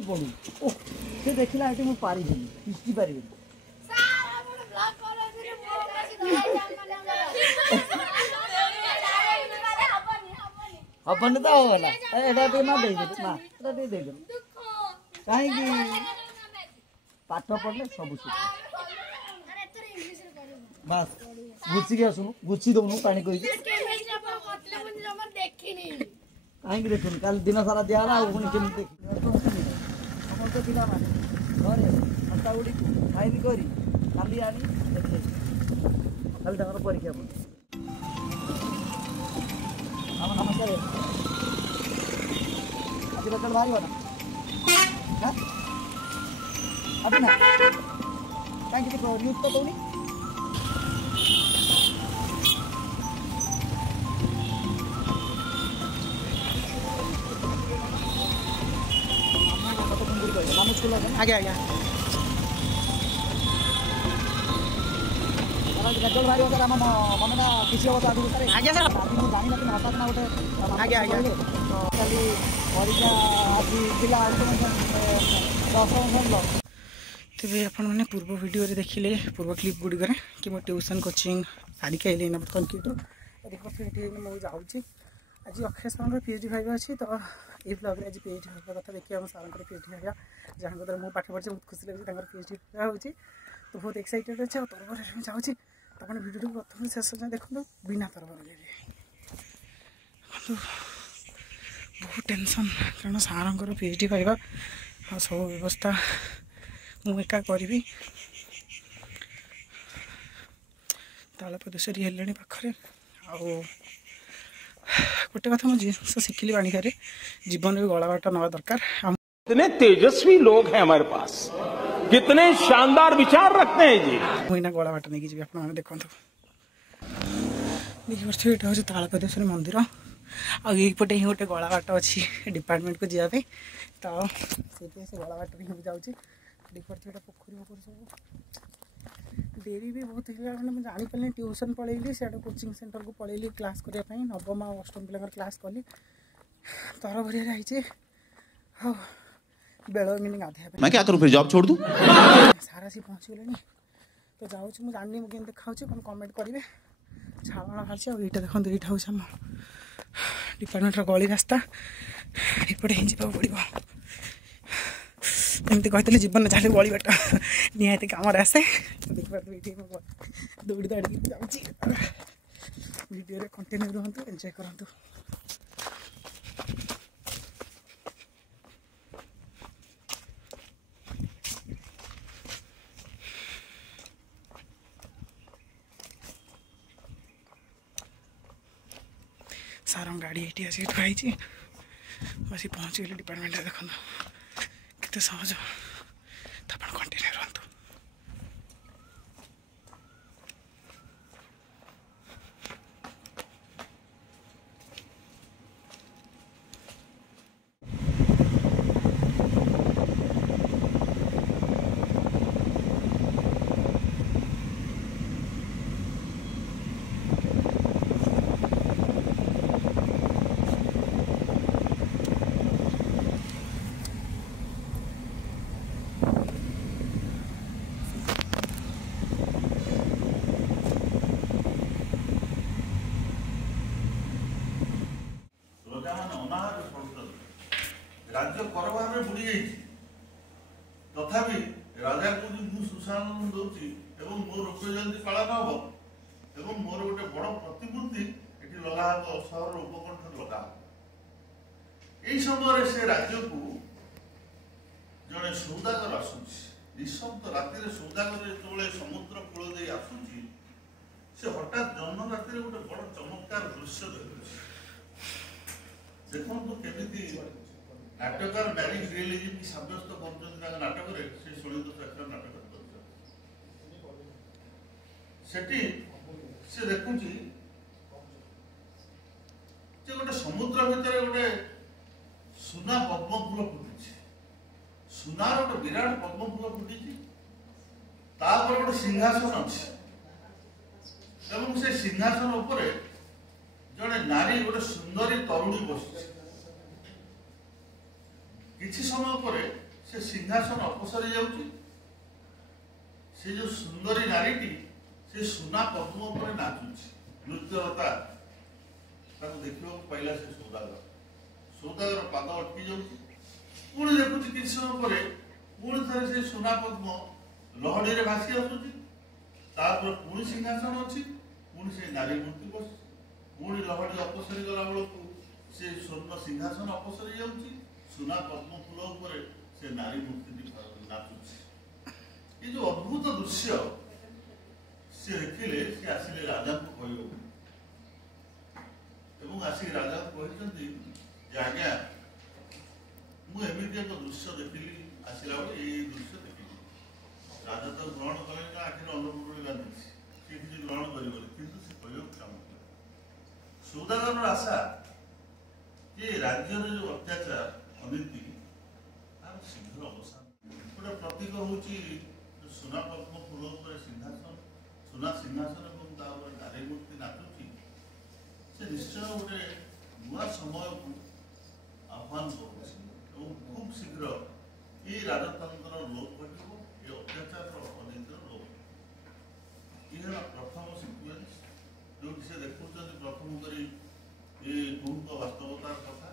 पड़ू ओ से देखला एटी मु पारी किसी पारी अपन तो होला एटा दे ना दे दे ना एटा दे दे काहे की पाठ पढ़ले सब सुख बस गुची के सुनु गुची दउनु पानी कोई काहे की देखुन काल दिन सारा दियाला आ पुनी केम देख हमर तो पिला माने घरे हटा उडी फाइन करी काली आनी देखे काल तमर परीक्षा पड़ हम नमस्कार आज बकल भारी बना हां अपना काहे की न्यूज तो दउनी आगे आगे गजल भारी होता हम मनना किसी होता आगे सर मु जानि न हठात ना उठे आगे आगे तो खाली परीक्षा आज जिला तेरे अपन मैंने पूर्व वीडियो रे देखिले पूर्व क्लिप गुडी करे कि मो ट्यूशन कोचिंग सारी के लेना कंप्लीट देखो फिर मु जाउची आज अक्षय सर पीएचडी भाई अच्छी तो ये ब्लॉग आज पीएचडी भाई कथा देखिए हम सर पीएचडी भाई जहाँ द्वारा मुझे पाठ पढ़ी बहुत खुशी लगे पीएचडी भाई हो तो बहुत एक्साइटेड अच्छे और तरबर जाऊँगी तो अपने वीडियो प्रथम शेष जाए देखो बिना तरबर बहुत टेंशन कारण सार पीएचडी पाइबा सब व्यवस्था मुझे एका करी ताल प्रदेश हेले पाखे आ गोटे कथा मुझे शिखिली बाणिकार जीवन में गला बाटा ना दरकार कितने तेजस्वी लोग हैं हमारे पास कितने शानदार विचार रखते हैं जी मुझे गला बाटा नहीं जी आप देखो देखिए हूँ तालपदेश्वरी मंदिर आईपटे ही गोटे गला बाट अच्छी डिपार्टमेंट को जावाई तो से गला बाट ही जाऊँगी देखिए पोखरी पोखरी सब डेरी भी बहुत मैंने मुझे जापारे ट्यूशन पलैली सियाड़े कोचिंग सेंटर को पलैली क्लास करने नवम और अष्टम पिला क्लास कली तरबरिया हाँ बेल मिनी गाधे मैं क्या करूं फिर जॉब छोड़ दूं सारा सी पहुँची गले तो जाऊँ मुझे जानी मुझे देखा कौन कमेंट करेंगे छाड़ा बाहर आईटा देखो यहाँ हूँ आम डिपार्टमेंट गली रास्ता एपटे ही जावा पड़ो एमती कहते जीवन जहाँ गली बाट निहाती कम आसे देखिए दौड़ी दौड़ी जाऊँगी वीडियो कंटिन्यू रुहतु एंजॉय करंतु सार गाड़ी ये आसिक थी बस पहुँची गली डिपार्टमेंट देखो केते सहज तो कंटिन्यू रहतु राज्य करभार बुड़ी जाइए तथापि राजा को सुशासन दूसरी मोर रोग जल्दी पालन हम और मोर गोटे बड़ प्रतिमूर्ति ये लगा सहर उपकंठ लगा यही समय से राज्य को जड़े सौदागर आसूची निशब्द राति सौदागर जो समुद्र कूल दे आसूची से हठात जन्म राति गोटे बड़ चमत्कार दृश्य देखो केमी नाटकार मैरिज रियलिज्म की सब्यस्त कर नाटक से 16 नाटक से देखुची गोटे समुद्र भितर गोटे सुना पद्म फूल फुटी सुनार गोटे विराट पद्म फूल फुटी गोटे सिंहासन अच्छे से सिंहासन उपरे जड़े नारी गोटे सुंदरी तरुणी बस किसी समय पर से सिंहासन अपसरी जाउची से जो सुंदरी नारीटी से सुना पद्म पर नाचुची नृत्यरता ताको देखियो पहला से सौदागर पाद अटकी जाउची पुणी देखुची किछ समय परे पुणी थरे से सुना पद्म लहड़ी रे भासी आसुची तापर पुणी सिंहासन अछि पुणी से नारी मूर्ति बस पुणी लहड़ी अपसरी गला बेलू से स्वर्ण सिंहासन अपसरी जाउची सुना पद्म फूल ऊपर से नारी मूर्ति नाचुची ये जो अद्भुत दृश्य से देखिले से आसिले राजा को कहयो एवं आसी राजा को कहचंती जे आज्ञा मु एमिति एक दृश्य देखिली आसिला बेले ए दृश्य देखिली राजा तो ग्रहण कले ना आखिर अनुपूर्णी बांधी से किसी ग्रहण करिबले किंतु से कहयो चाहू सौदागर आशा ये राज्य रे जो अत्याचार अनीति तार शीघ्र अवसान गोटे प्रतीक होची सुना पद्म फूल ऊपर सिंहासन सुना सिंहासन और तापर नारी मूर्ति नाचुची से निश्चय गोटे नुआ समय को आह्वान करुଛି और खूब शीघ्र ये राजतंत्र लोप घटो ये अत्याचार अनीतिर लोप ये प्रथम सिक्वेन्स जो से देखुं प्रथम करी ये कुहुक वास्तवतार कथा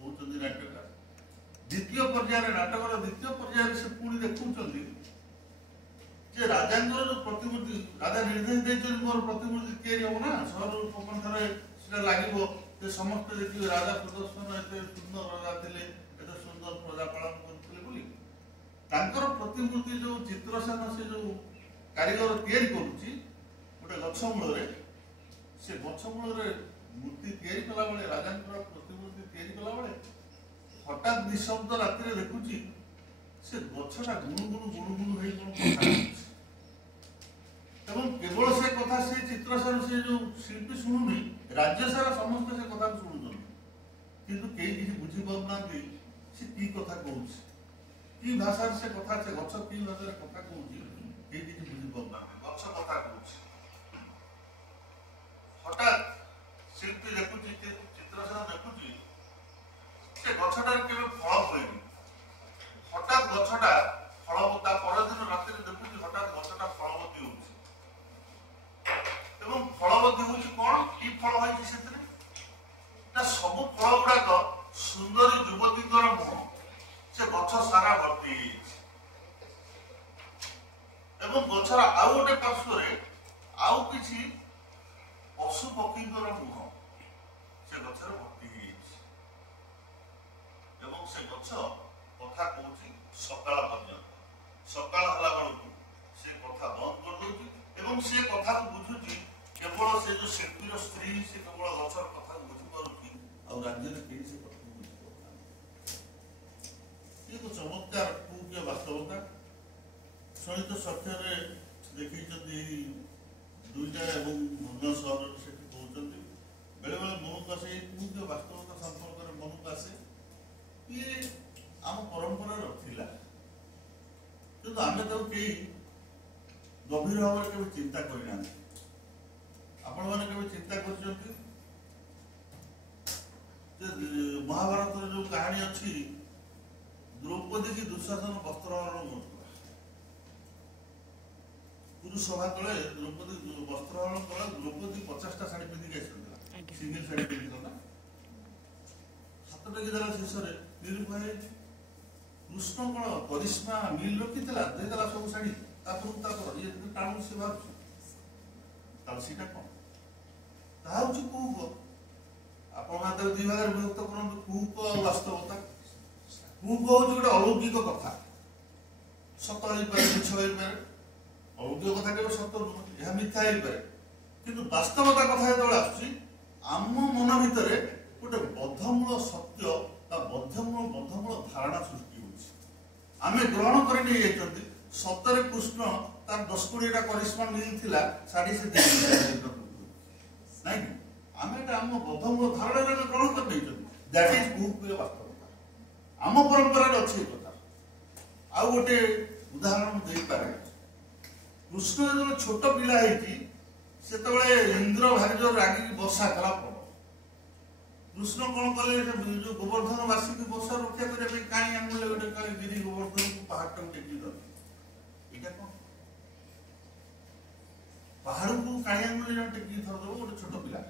कहते नाटककार द्वितीय पर्यायर नाटकर द्वितीय पर्यायर से पुणी देखुं जे राजांगर जो प्रतिमूर्ति राजा निर्देश देते मोर प्रतिमूर्ति तैयारी हम ना सहर प्रबंधन से लगे जे समस्त देखिए राजा प्रदर्शन एत सुंदर राजा थे एत सुंदर प्रजा पालन करते प्रतिमूर्ति जो चित्रसेन से जो कारीगर तैयारी करुच्ची गोटे गछमूल से गछमूल मूर्ति तैयारी कला बेले राजा प्रतिमूर्ति तैयारी कला बेले हठात निशब्द राति देखुची से गछटा गुणुगुणु हो केवल से कथा से चित्रसेन से जो शिल्पी शुणुनी राज्य सारा समस्त से कथा शुणुन किंतु कई किसी बुझी पाना से की कथा कहूँ कि भाषा से कथा से गछ की भाषा कथा कहूँ कई किसी बुझी पाना गछ कथा कहूँ हठात शिल्पी देखुची चित्रसेन देखुची से गछटार केबे फल होइनी हठात गछटा फलवता परदिन राति देखुची हठात गछटा फलवती होउची एवं फलवती होउची कोन की फल होइची सेतरे ना सब फल गुडाक सुंदरी युवतींकर मुह से गछ सारा भर्ती एवं गछर आउ गोटे पार्श्व आउ किछि पशु पक्षींकर मुह से गछर भर्ती एवं से गछ कथा कहूँ सकाल पर्यंत सकाल हला बेलू से कथा बंद कर दूची एवं से कथा को बुझुची केवल से जो शिल्पीर स्त्री से केवल गछर कथा को बुझी पारुची और राज्य में कहीं से कथा को बुझी पारुना ये तो चमत्कार पूज्य वास्तवता सहित सत्य रे देखी जदी दुईटा एवं भुवनेश्वर से कहते बेले बेले मन को आसे पूज्य वास्तवता संपर्क में मन को आसे ये आम परंपरा थिला किंतु आमे तो कई गभीर भाव में चिंता करना आपण मैंने केवल चिंता कर महाभारत जो कहानी अच्छी द्रौपदी की दुशासन वस्त्रहरण कर पुरुष सभा तले द्रौपदी वस्त्रहरण कला द्रौपदी 50टा साड़ी पिंधिक आसी सिंगल साड़ी पिंधिक ना हाथ टेकी देला शेष निरुपाय कृष्ण कौन करिश्मा मिल रखी देदेला सब शाढ़ी ये टाणु से बाहर कौन ताहूँ कुहुक आप दुई भाग विभक्त कर कुहुक वास्तवता कुहुक हूँ गोटे अलौकिक कथा सत हो पाए मिछ हो पाए अलौकिक कथा केवल सत नुह यह मिथ्या हो पाए किंतु वास्तवता कथा जो आम मन भितर गोटे बद्धमूल सत्य बद्धमूल धारणा सृष्टि होमें ग्रहण कर सतरे कृष्ण तार 10-20टा करिश्मा मिलता साड़ी से नहीं आम बद्धमूल धारणा ग्रहण कर दैट इज बुक वास्तवता आम परंपरा अच्छी कथा आउ गोटे उदाहरण दे पारे कृष्ण जो छोट पिला से इंद्र भारी जो रागिक वर्षा कला କୃଷ୍ଣ କଣ କଲେ ଯୋଉ ଗୋବର୍ଦ୍ଧନ ବାସୀକୁ ବର୍ଷା ରକ୍ଷା କରିବା ପାଇଁ କାହିଁ ଆଙ୍ଗୁଳିରେ ଗୋଟେ କାଳେ ଗିରି ଗୋବର୍ଦ୍ଧନକୁ ପାହାଡ଼ଟାକୁ ଟେକି ଦେଲେ। ଏଇଟା କଣ? ପାହାଡ଼କୁ କାହିଁ ଆଙ୍ଗୁଳିରେ ଟେକି ଧରିଦେବ ଗୋଟେ ଛୋଟ ପିଲା।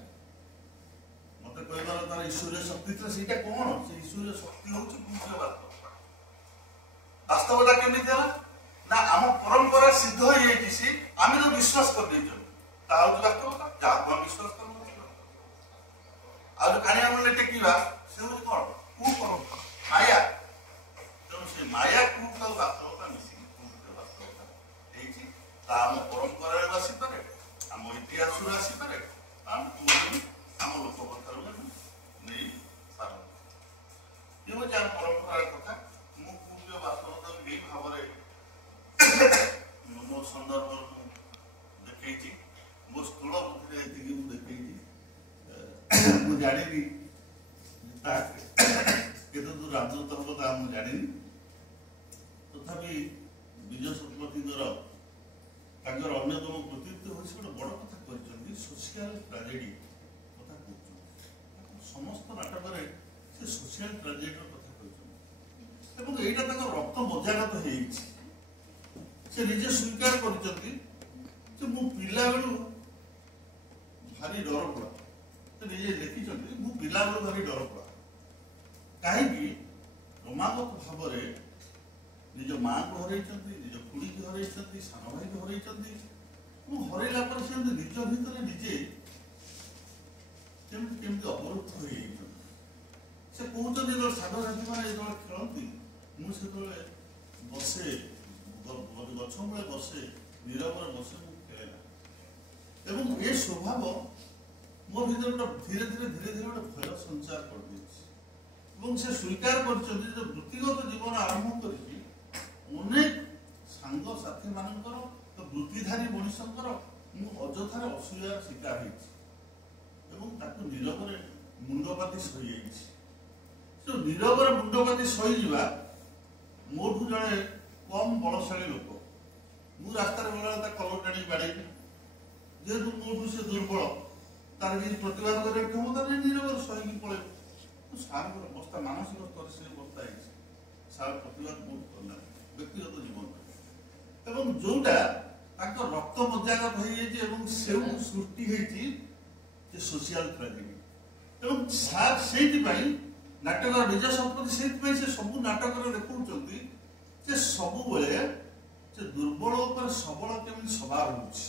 ମତେ କହିବାର ତାର ଈଶ୍ୱରୀୟ ଶକ୍ତି ଥିଲା, ସେଇଟା କଣ? ସେ ଈଶ୍ୱରୀୟ ଶକ୍ତି ହଉଛି ପୂଜ୍ୟ ବାସ୍ତବ। ବାସ୍ତବତା କେମିତି ହେଲା ନା ଆମ ପରମ୍ପରା ସିଦ୍ଧ ହେଇଯାଇଛି। ସେ ଆମେ ଯୋଉ ବିଶ୍ୱାସ କରିଦେଇଛୁ ତାହା ହଉଛି ବାସ୍ତବତା। ଯାହାକୁ ଆମେ ବିଶ୍ୱାସ କରୁନୁ ଆଉ ଯୋଉ କାଣି ଆଙ୍ଗୁଳିରେ ଟେକିବା ସେ ହଉଛି କଣ? କୁପରମ୍ପରା, ମାୟା। ତେଣୁ ସେ ମାୟାକୁ ଆଉ ବାସ୍ତବତା ମିଶିକି ପୂଜ୍ୟ ବାସ୍ତବତା ହେଇଛି। ତା ଆମ ପରମ୍ପରାରେ ଆସିପାରେ, ଆମ ଇତିହାସରୁ ଆସିପାରେ, ଆମ ଲୋକ କଥାରୁ ନେଇ ସାରନ୍ତି। ଇଏ ହଉଛି ଆମ ପରମ୍ପରାର କଥା। ମୁଁ ପୂଜ୍ୟ ବାସ୍ତବତାକୁ ଏଇ ଭାବରେ ମୋ ସନ୍ଦର୍ଭରେ ମୁଁ ଦେଖେଇଛି, ମୋ ସ୍ଥୂଳ ବୁଦ୍ଧିରେ ଏତିକି ମୁଁ ଦେଖେଇଛି। ମୁଁ ଜାଣିନି କେତେ ଦୂର ରାଜତ୍ୱ ହବ ତାହା ମୁଁ ଜାଣିନି। ତଥାପି ବିଜୟ ଶତପଥୀଙ୍କର ତାଙ୍କର ଅନ୍ୟତମ କୃତିତ୍ୱ ହେଉଛି ଗୋଟେ ବଡ଼ କଥା କହିଛନ୍ତି, ସୋସିଆଲ ଟ୍ରାଜେଡି କଥା କହୁଛନ୍ତି। ସମସ୍ତ ନାଟକରେ ସେ ସୋସିଆଲ ଟ୍ରାଜେଡିର କଥା କହିଛନ୍ତି ଏବଂ ଏଇଟା ତାଙ୍କ ରକ୍ତ ମଜ୍ଜାଗତ ହେଇଛି। ସେ ନିଜେ ସ୍ୱୀକାର କରିଛନ୍ତି ଯେ ମୁଁ ପିଲାବେଳୁ ଭାରି ଡରକୁଳା। ସେ ନିଜେ ଲେଖିଛନ୍ତି ମୁଁ ପିଲାବେଳୁ ଭାରି ଡରକୁଳା। କାହିଁକି? କ୍ରମାଗତ ଭାବରେ ନିଜ ମାଆକୁ ହରେଇଛନ୍ତି, ନିଜ ଖୁଡ଼ିକି ହରେଇଛନ୍ତି, ସାନ ଭାଇକୁ ହରେଇଛନ୍ତି। ମୁଁ ହରେଇଲା ପରେ ସେ ନିଜ ଭିତରେ ନିଜେ କେମିତି ଅବରୁଦ୍ଧ ହେଇଯାଇଛନ୍ତି। ସେ କହୁଛନ୍ତି ଯେତେବେଳେ ସାଙ୍ଗସାଥୀମାନେ ଯେତେବେଳେ ଖେଳନ୍ତି ମୁଁ ସେତେବେଳେ ବସେ, ଗଛ ମୂଳେ ବସେ, ନୀରବରେ ବସେ, ମୁଁ ଖେଳେ ନା। ଏବଂ ଏ ସ୍ୱଭାବ ମୋ ଭିତରେ ଧୀରେ ଧୀରେ ଗୋଟେ ଭୟ ସଞ୍ଚାର କରିଦେଇଛି। ଏବଂ ସେ ସ୍ୱୀକାର କରିଛନ୍ତି ଯେ ବୃତ୍ତିଗତ ଜୀବନ ଆରମ୍ଭ କରିକି ଅନେକ ସାଙ୍ଗସାଥୀମାନଙ୍କର ବୃତ୍ତିଧାରୀ ମଣିଷଙ୍କର ମୁଁ ଅଯଥାରେ ଅସୁବିଧାର ଶିକାର ହେଇଛି ଏବଂ ତାକୁ ନୀରବରେ ମୁଣ୍ଡପାତି ସହିଯାଇଛି। ଯୋଉ ନୀରବରେ ମୁଣ୍ଡପାତି ସହିଯିବା ମୋଠୁ ଜଣେ କମ୍ ବଳଶାଳୀ ଲୋକ। ମୁଁ ରାସ୍ତାରେ ଗଲାବେଳେ ତା କଲର ଟାଣିକି ବାଡ଼େଇବି, ଯେହେତୁ ମୋଠୁ ସେ ଦୁର୍ବଳ, ତାର କିଛି ପ୍ରତିବାଦ କରିବା କ୍ଷମତା ନେଇ ନୀରବରେ ସହିକି ପଳେଇବ। ସାରଙ୍କର ଅବସ୍ଥା ମାନସିକ ସ୍ତରରେ ସେ ଅବସ୍ଥା ହେଇଛି। ସାର ପ୍ରତିବାଦ ମୋଠୁ କରିନାହାନ୍ତି ବ୍ୟକ୍ତିଗତ ଜୀବନରେ ଏବଂ ଯୋଉଟା ତାଙ୍କ ରକ୍ତ ମଜ୍ଜାଗତ ହେଇଯାଇଛି ଏବଂ ସେଉଠୁ ସୃଷ୍ଟି ହେଇଛି ଯେ ସୋସିଆଲ ଟ୍ରାଜେଡି। ଏବଂ ସାର୍ ସେଇଥିପାଇଁ ନାଟକର ବିଜୟ ଶତପଥୀ ସେଇଥିପାଇଁ ସେ ସବୁ ନାଟକରେ ଦେଖାଉଛନ୍ତି ଯେ ସବୁବେଳେ ସେ ଦୁର୍ବଳ ଉପରେ ସବଳ କେମିତି ସବାର ହଉଛି।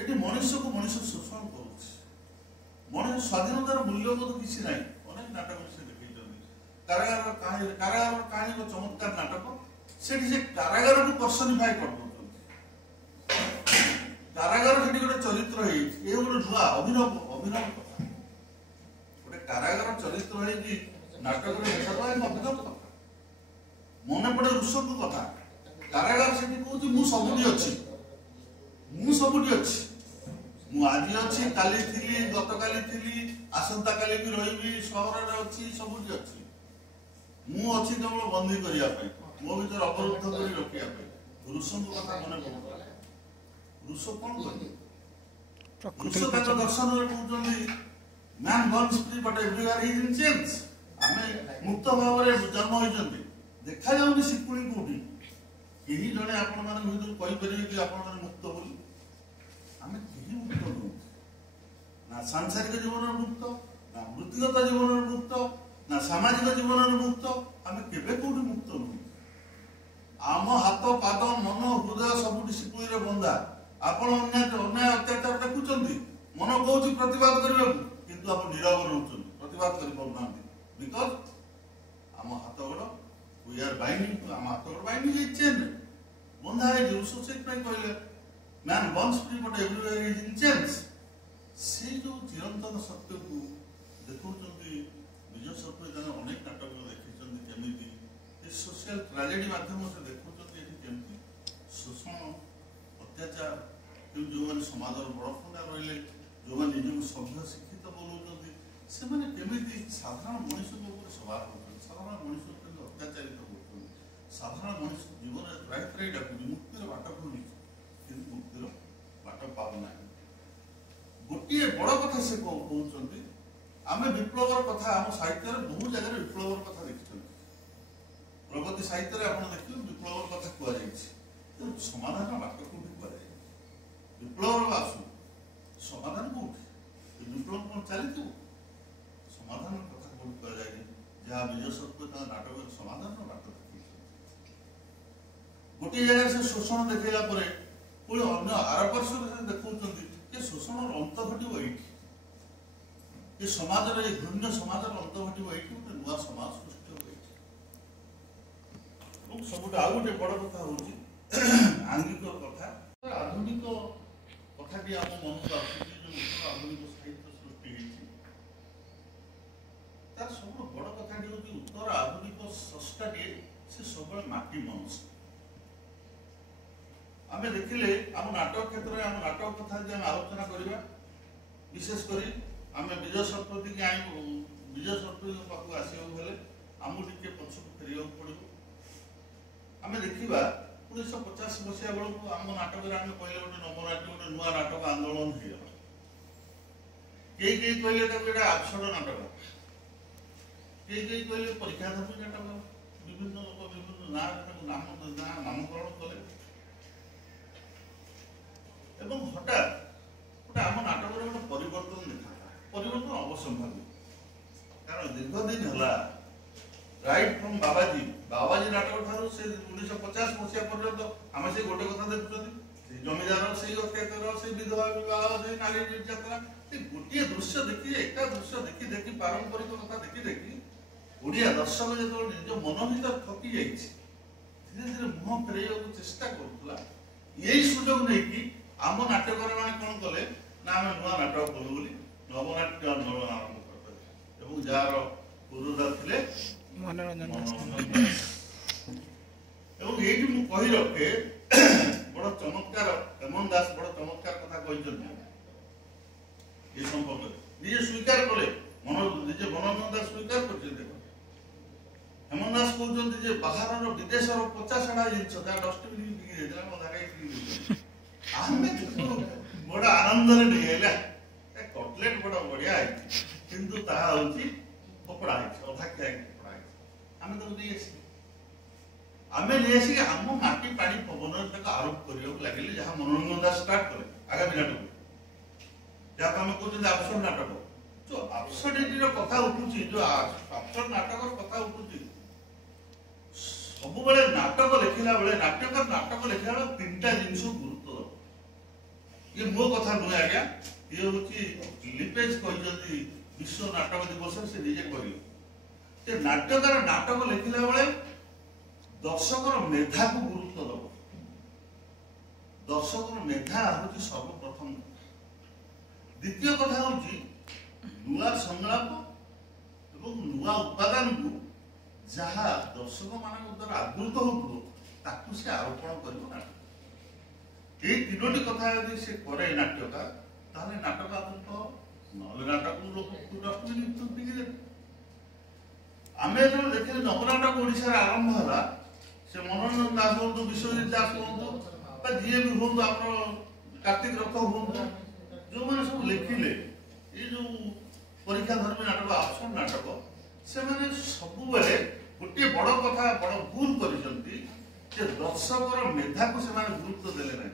ଏଠି ମଣିଷକୁ ମଣିଷ ଶୋଷଣ କରୁଛି। ମଣିଷ ସ୍ୱାଧୀନତାର ମୂଲ୍ୟବୋଧ କିଛି ନାହିଁ। ଅନେକ ନାଟକ ସେ ଦେଖେଇଛନ୍ତି। କାରାଗାର କାହାଣୀ ଏକ ଚମତ୍କାର ନାଟକ। ସେଠି ସେ କାରାଗାରକୁ ପର୍ସନିଫାଏ କରିଦେଉଛନ୍ତି। କାରାଗାର ସେଠି ଗୋଟେ ଚରିତ୍ର ହେଇଛି। ଏ ଗୋଟେ ନୂଆ ଅଭିନବ କଥା। ଗୋଟେ କାରାଗାର ଚରିତ୍ର ହେଇକି ନାଟକରେ ଦେଖାଯାଏ ଅଭିନବ କଥା। ମନେ ପଡେ ରୁଷୋଙ୍କ କଥା। କାରାଗାର ସେଠି କହୁଛି ମୁଁ ସବୁଠି ଅଛି, ମୁଁ ସବୁଠି ଅଛି, ମୁଁ ଆଜି ଅଛି, କାଲି ଥିଲି, ଗତକାଲି ଥିଲି, ଆସନ୍ତା କାଲି ବି ରହିବି, ସହରରେ ଅଛି, ସବୁଠି ଅଛି। ମୁଁ ଅଛି କେବଳ ବନ୍ଦୀ କରିବା ପାଇଁ, ମୋ ଭିତରେ ଅବରୁଦ୍ଧ କରି ରଖିବା ପାଇଁ। ରୁଷୋଙ୍କ କଥା ମନେ ପଡୁଥିଲା। ରୁଷୋ କଣ କହିଲେ? ରୁଷୋ ତାଙ୍କ ଦର୍ଶନରେ କହୁଛନ୍ତି man borns free but everywhere he is in chains. ଆମେ ମୁକ୍ତ ଭାବରେ ଜନ୍ମ ହୋଇଛନ୍ତି, ଦେଖାଯାଉନି ଶିକୁଳି କୋଉଠି। କେହି ଜଣେ ଆପଣମାନଙ୍କ ଭିତରୁ କହିପାରିବେ କି ଆପଣମାନେ ମୁକ୍ତ ବୋଲି? ଆମେ କେହି ମୁକ୍ତ ନୁହଁ। ନା ସାଂସାରିକ ଜୀବନର ମୁକ୍ତ, ନା ବୃତ୍ତିଗତ ଜୀବନର ମୁକ୍ତ, ନା ସାମାଜିକ ଜୀବନର ମୁକ୍ତ। ଆମେ କେବେ କୋଉଠି ମୁକ୍ତ ନୁହଁ। ଆମ ହାତ, ପାଦ, ମନ, ହୃଦୟ ସବୁଠି ଶିକୁଳିରେ ବନ୍ଧା। ଆପଣ ଅନ୍ୟାୟ ଅତ୍ୟାଚାର ଦେଖୁଛନ୍ତି, ମନ କହୁଛି ପ୍ରତିବାଦ କରିବାକୁ, କିନ୍ତୁ ଆପଣ ନୀରବ ରହୁଛନ୍ତି, ପ୍ରତିବାଦ କରିପାରୁନାହାନ୍ତି। ବିକଜ ଆମ ହାତ ଗୋଡ଼ we are binding to, ଆମ ହାତ ଗୋଡ଼ ବାଇଣ୍ଡିଂ ହେଇଛି ଚେନ୍‌ରେ, ବନ୍ଧା ହେଇଛି। ରୁଷୋ ସେଇଥିପାଇଁ କହିଲେ man borns free but everywhere he is in chains. ସେଇ ଯୋଉ ଚିରନ୍ତନ ସତ୍ୟକୁ ଦେଖାଉଛନ୍ତି ବିଜୟ ଶତପଥୀ। ତାଙ୍କ ଅନେକ ନାଟକ ଦେଖିଛନ୍ତି କେମିତି ଏ ସୋସିଆଲ ଟ୍ରାଜେଡି ମାଧ୍ୟମରେ ସେ ଦେଖାଉଛନ୍ତି ଏଠି କେମିତି ଶୋଷଣ, ଅତ୍ୟାଚାର, ଯେଉଁମାନେ ସମାଜର ବଡ଼ ଖଣ୍ଡା ରହିଲେ, ଯେଉଁମାନେ ନିଜକୁ ସଭ୍ୟ ଶିକ୍ଷିତ ବୋଲଉଛନ୍ତି, ସେମାନେ କେମିତି ସାଧାରଣ ମଣିଷଙ୍କ ଉପରେ ସବାର ହେଉଛନ୍ତି, ସାଧାରଣ ମଣିଷ କେମିତି ଅତ୍ୟାଚାରିତ କରୁଛନ୍ତି, ସାଧାରଣ ମଣିଷ ଜୀବନରେ ତ୍ରାହି ତ୍ରାହି ଡାକୁଛି, ମୁକ୍ତିର ବାଟ ଖୋଲିଛି, କିନ୍ତୁ ମୁକ୍ତିର ବାଟ ପାଉନାହିଁ। ଗୋଟିଏ ବଡ଼ କଥା ସେ କହୁଛନ୍ତି आमे विप्लवर कथा आम साहित्य बहु जगह विप्लवर कथा देखी प्रगति साहित्य आप देखिए विप्लवर कथा कहु समाधान बात कौटी कहुए विप्लव आसू समाधान कौटी विप्लव कौन चली समाधान कथा कौटी कहुए जहाँ विजय सत्य नाटक समाधान बात देखी गोटे जगह से शोषण देखला पुणी अन्य आर पार्श्व देखा शोषण अंत घटो ये समाज घृण्य समाज अंत घटो ये गोटे नुआ समाज सृष्टि हो सब आउ गोटे बड़ कथा हूँ आंगिक कथा आधुनिक कथाटी आम मन को आधुनिक साहित्य सृष्टि तार सब बड़ कथाटी हूँ उत्तर आधुनिक स्रष्टाटे से सब माटी मनुष्य आमे देखिले आम नाटक क्षेत्र में आम नाटक कथा जो आलोचना करवा विशेषकर आम विजय शतपथी की विजय शतपथी पाक आसवाले आमको टे पछक फेर पड़ो आम देखा 1950 मसीहा बेलू आम नाटक आम कहले गोटे नवनाट्य गोटे नुआ नाटक आंदोलन हो कई कहले आबसड नाटक कई कहले परीक्षाधर्मी नाटक विभिन्न लोग विभिन्न नामकरण कले एवं हठात गोटे आम नाटक गोटे परिवर्तन देखा परिवर्तन अवसंभावी कारण दीर्घ दिन है राइट फ्रॉम बाबाजी नाटक ठार से 1950 मसीहा पर्यंत आम से गोटे कथा देखुं जमीदार से अत्याचार से विधवा विवाह से नारी निर्यातना से गोटे दृश्य देखी एक दृश्य देखी देखी पारंपरिक कथा देखी देखी ओडिया दर्शक जो निज मन भर थकी जाइए धीरे धीरे मुह फेर चेष्टा करूला यही सुजोग नहीं आम नाट्यकार मैंने कौन कले ना आम नुआ नाटक कलु बोली नवनाट्य आंदोलन आरंभ कर जार पुरोधा थे मनोरंजन ये कही रखे बड़ चमत्कार हेमंत दास बड़ चमत्कार कथा ये संपर्क निजे स्वीकार कले निजे मनोरंजन दास स्वीकार कर हेमंत दास कहते बाहर विदेश 50 जिन डस्टबिन बिकी बड़ा आनंद नहीं कटलेट बड़ा बढ़िया किंतु कपड़ा अधा क्या कपड़ा आम तो नहीं आम नहीं आम माटी पानी पवन आरोप करने लगे जहाँ मनोरंजन दास स्टार्ट कले आगामी नाटक जहाँ आम कहते आबसड नाटक जो आबसडिटी कथा उठुची जो आबसड नाटक कथा उठुची सब नाटक लिखला बेले नाट्यकार नाटक लिखला बेले 3टा जिनस गुरुत्व ये मो कथा नुहे आज्ञा ये हूँ लिपेज कहते विश्व नाटक दिवस से निजे कह नाट्यकार नाटक लिखला बेले दर्शकर मेधा को गुरुत्व दब दर्शकर मेधा हूँ सर्वप्रथम द्वितीय कथा हूँ नुआ संलाप और नुआ उपादान को जहाँ दर्शक मान द्वारा आवृत हो से आरोपण कर ये 3टी कथा यदि से करे नाट्यकार ताहले नाटक आवृत ना नाटक लोक डस्टबिन आम जो देखिए नवनाटक ओडिशा आरंभ है से मनोरंजन दास हूँ विश्वजित दास हूँ जी भी हूँ आप कार्तिक रथ हूँ जो मैंने सब लिखिले ये जो परीक्षा धर्मी नाटक आबसड नाटक से मैंने सब गोटे बड़ कथा बड़ भूल कर दर्शकर मेधा को से गुरुत्व देले ना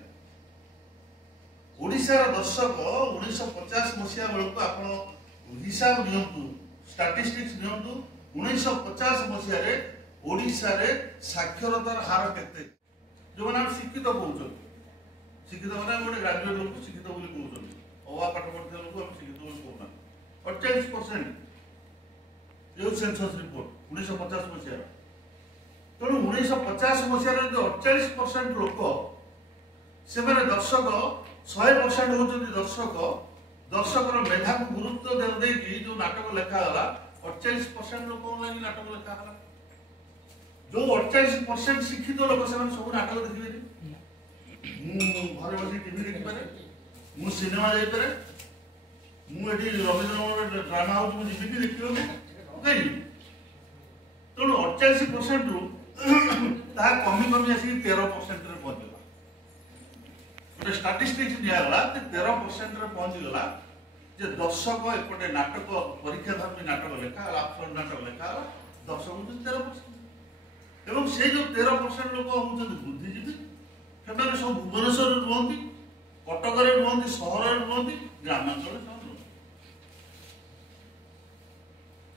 ओडिशार दर्शक 1950 मसीहा बेलू आप हिसाब नियंतु स्टाटिस्टिक्स नियंतु 1950 मसीह ओडिशा रे साक्षरतार हार केते जो मैंने शिक्षित कहते शिक्षित मैंने गोटे ग्राजुएट लोक शिक्षित कहते अवा पाठ पढ़ा लोक हम शिक्षित कहना 48% ये सेंसस रिपोर्ट 1950 मसीह तेणु 1950 मसीह जो 48% लोक से दर्शक 100% होती दर्शक दर्शकर मेधा को गुरुत्व देकी जो नाटक लिखागला 48% लोक लगी नाटक लिखागला जो 48% शिक्षित लोक से सब नाटक देखिए घर बस टीवी देखिपे मु सिनेमा जाइपे मुझे रवींद्र ड्रामा हाउस मुझे जीवी देखिए कहीं तेणु 48% रु कमी कमी आसिक 13% पहुंचला गोटे स्टाटिस्टिक्स दिगला 13% पहुंचीगला ଯେ ଦର୍ଶକ ଏପଟେ ନାଟକ ପରୀକ୍ଷା ଧର୍ମୀ ନାଟକ ଲେଖା ହେଲା, ଆଫ୍ଟର ନାଟକ ଲେଖା ହେଲା, ଦର୍ଶକ ହଉଛନ୍ତି 13%। ଏବଂ ସେଇ ଯୋଉ 13% ଲୋକ ହଉଛନ୍ତି ବୁଦ୍ଧିଜୀବୀ, ସେମାନେ ସବୁ ଭୁବନେଶ୍ୱରରେ ରୁହନ୍ତି, କଟକରେ ରୁହନ୍ତି, ସହରରେ ରୁହନ୍ତି, ଗ୍ରାମାଞ୍ଚଳରେ ସେମାନେ ରୁହନ୍ତି।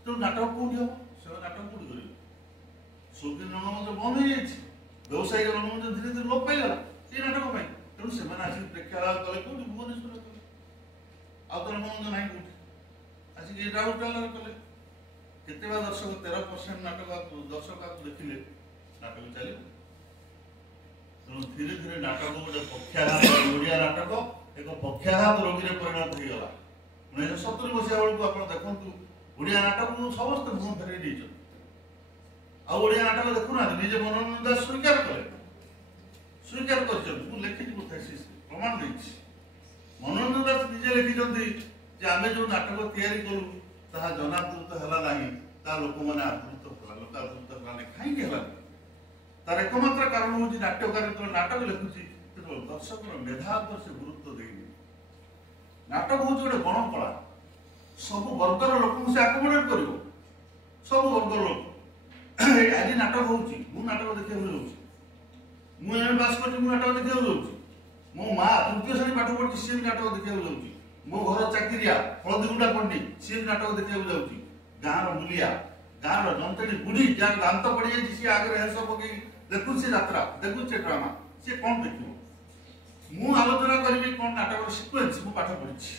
ତେଣୁ ନାଟକ କୋଉଠି ହବ? ସେମାନେ ନାଟକ କୋଉଠି କରିବେ? ସୌକିନ ରଙ୍ଗମଞ୍ଚ ବନ୍ଦ ହେଇଯାଇଛି, ବ୍ୟବସାୟିକ ରଙ୍ଗମଞ୍ଚ ଧୀରେ ଧୀରେ ଲୋପ ପାଇଗଲା ଏଇ ନାଟକ ପାଇଁ। ତେଣୁ ସେମାନେ ଆସିକି ପ୍ରେକ୍ଷାଳୟ କଲେ କୋଉଠି? ଭୁବନେଶ୍ୱରରେ କଲେ। ଆଉ ତ ରଙ୍ଗମଞ୍ଚ ନାହିଁ କୋଉଠି, ଆସିକି ଏଇଟା ରାଉରକେଲାରେ କଲେ। କେତେ ବା ଦର୍ଶକ 13% ନାଟକ ଦର୍ଶକ ଦେଖିଲେ, ନାଟକ ଚାଲିବ। ତେଣୁ ଧୀରେ ଧୀରେ ନାଟକ ଗୋଟେ ପକ୍ଷାଘାତ, ଓଡ଼ିଆ ନାଟକ ଏକ ପକ୍ଷାଘାତ ରୋଗୀରେ ପରିଣତ ହେଇଗଲା। 1970 ମସିହା ବେଳକୁ ଆପଣ ଦେଖନ୍ତୁ ଓଡ଼ିଆ ନାଟକକୁ ସମସ୍ତେ ମୁହଁ ଫେରେଇ ଦେଇଛନ୍ତି। ଆଉ ଓଡ଼ିଆ ନାଟକ ଦେଖୁନାହାନ୍ତି, ନିଜେ ମନୋରଞ୍ଜନ ଦାସ ସ୍ୱୀକାର କଲେ, ସ୍ୱୀକାର କରିଛନ୍ତି। ମୁଁ ଲେଖିଛି ମୋ ଥେସିସ୍, ପ୍ରମାଣ ଦେଇଛି। ମନୋରଞ୍ଜନ ଦାସ ନିଜେ ଲେଖିଛନ୍ତି ଯେ ଆମେ ଯୋଉ ନାଟକ ତିଆରି କଲୁ ତାହା ଜନାଦୃତ ହେଲା ନାହିଁ, ତାହା ଲୋକମାନେ ଆଦୃତ ହେଲା, ଲୋକ ଆଦୃତ ହେଲା ନାହିଁ। କାହିଁକି ହେଲାନି? ତାର ଏକମାତ୍ର କାରଣ ହଉଛି ନାଟ୍ୟକାର ଯେତେବେଳେ ନାଟକ ଲେଖୁଛି ସେତେବେଳେ ଦର୍ଶକର ମେଧା ଉପରେ ସେ ଗୁରୁତ୍ୱ ଦେଇନି। ନାଟକ ହଉଛି ଗୋଟେ ଗଣକଳା, ସବୁ ବର୍ଗର ଲୋକଙ୍କୁ ସେ ଆକୋମୋଡେଟ୍ କରିବ, ସବୁ ବର୍ଗର ଲୋକ। ଆଜି ନାଟକ ହଉଛି, ମୁଁ ନାଟକ ଦେଖିବାକୁ ଯାଉଛି, ମୁଁ ଏମ୍ ପାସ୍ କରିଛି, ମୁଁ ନାଟକ ଦେଖିବାକୁ ଯାଉଛି। ମୋ ମା 3ୟ ଶ୍ରେଣୀ ପାଠ ପଢୁଛି, ସିଏ ବି ନାଟକ ଦେଖିବାକୁ ଯାଉଛି। ମୋ ଘର ଚାକିରିଆ ହଳଦୀଗୁଣ୍ଡା ପଣ୍ଡିତ, ସିଏ ବି ନାଟକ ଦେଖିବାକୁ ଯାଉଛି। ଗାଁର ମୁଲିଆ, ଗାଁର ଜନ୍ତେଣୀ ବୁଢୀ ଯାହାର ଦାନ୍ତ ପଡିଯାଇଛି, ସିଏ ଆଗରେ ହେସ ପକେଇ ଦେଖୁଛି ଯାତ୍ରା, ଦେଖୁଛି ଡ୍ରାମା, ସିଏ କଣ ଦେଖିବ? ମୁଁ ଆଲୋଚନା କରିବି କଣ ନାଟକର ସିକ୍ୱେନ୍ସ, ମୁଁ ପାଠ ପଢିଛି।